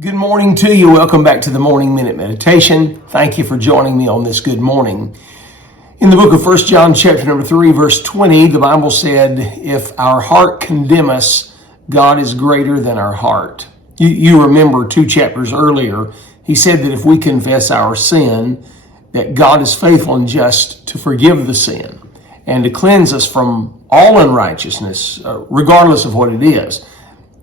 Good morning to you. Welcome back to the Morning Minute Meditation. Thank you for joining me on this good morning. In the book of 1 John chapter number 3, verse 20, the Bible said, if our heart condemn us, God is greater than our heart. You remember 2 chapters earlier, he said that if we confess our sin, that God is faithful and just to forgive the sin and to cleanse us from all unrighteousness, regardless of what it is.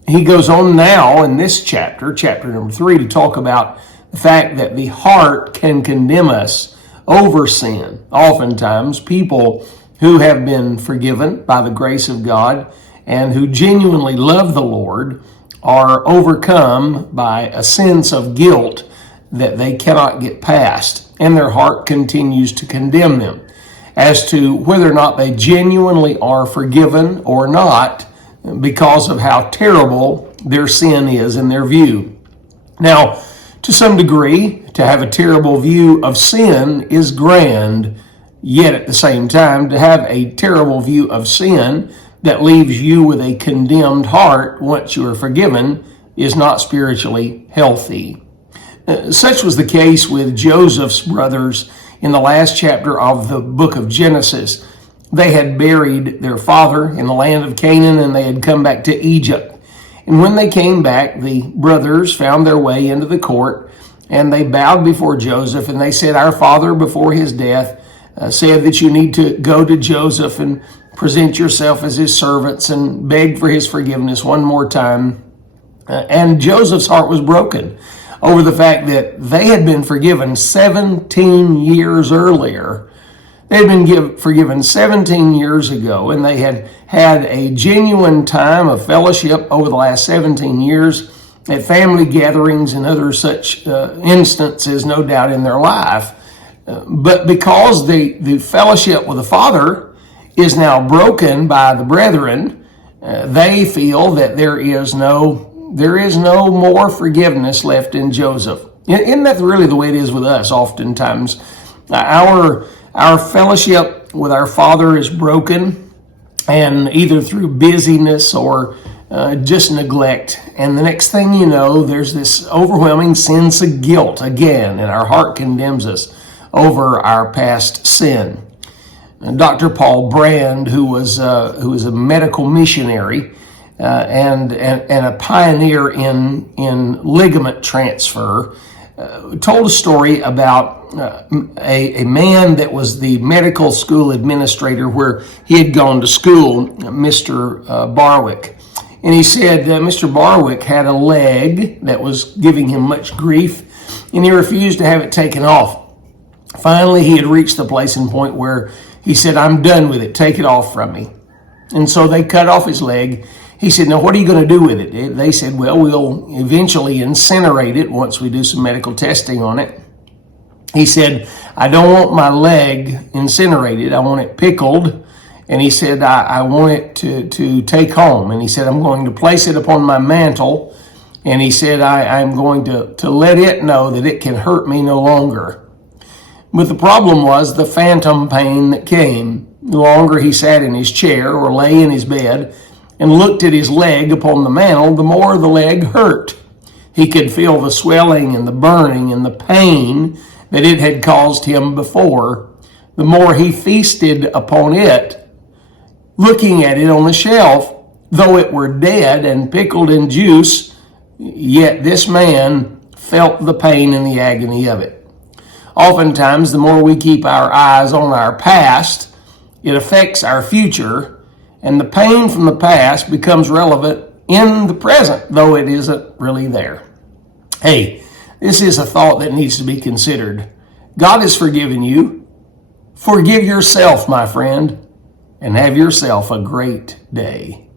He goes on now in this chapter number 3, to talk about the fact that the heart can condemn us over sin. Oftentimes, people who have been forgiven by the grace of God and who genuinely love the Lord are overcome by a sense of guilt that they cannot get past, and their heart continues to condemn them as to whether or not they genuinely are forgiven or not, because of how terrible their sin is in their view. Now, to some degree, to have a terrible view of sin is grand, yet at the same time, to have a terrible view of sin that leaves you with a condemned heart once you are forgiven is not spiritually healthy. Such was the case with Joseph's brothers in the last chapter of the book of Genesis. They had buried their father in the land of Canaan, and they had come back to Egypt. And when they came back, the brothers found their way into the court, and they bowed before Joseph, and they said, our father before his death said that you need to go to Joseph and present yourself as his servants and beg for his forgiveness one more time. And Joseph's heart was broken over the fact that they had been forgiven 17 years earlier. They had been forgiven 17 years ago, and they had had a genuine time of fellowship over the last 17 years at family gatherings and other such instances, no doubt, in their life. But because the fellowship with the Father is now broken by the brethren, they feel that there is no more forgiveness left in Joseph. Isn't that really the way it is with us oftentimes? Our fellowship with our Father is broken, and either through busyness or just neglect. And the next thing you know, there's this overwhelming sense of guilt again, and our heart condemns us over our past sin. Dr. Paul Brand, who was a medical missionary and a pioneer in ligament transfer, told a story about a man that was the medical school administrator where he had gone to school, Mr. Barwick. And he said Mr. Barwick had a leg that was giving him much grief, and he refused to have it taken off. Finally, he had reached the place and point where he said, I'm done with it, take it off from me. And so they cut off his leg. He said, now what are you going to do with it? They said, well, we'll eventually incinerate it once we do some medical testing on it. He said, I don't want my leg incinerated. I want it pickled. And he said, I want it to take home. And he said, I'm going to place it upon my mantle. And he said, I'm going to let it know that it can hurt me no longer. But the problem was the phantom pain that came. The longer he sat in his chair or lay in his bed and looked at his leg upon the mantle, the more the leg hurt. He could feel the swelling and the burning and the pain that it had caused him before. The more he feasted upon it, looking at it on the shelf, though it were dead and pickled in juice, yet this man felt the pain and the agony of it. Oftentimes, the more we keep our eyes on our past, it affects our future, and the pain from the past becomes relevant in the present, though it isn't really there. Hey, this is a thought that needs to be considered. God has forgiven you. Forgive yourself, my friend, and have yourself a great day.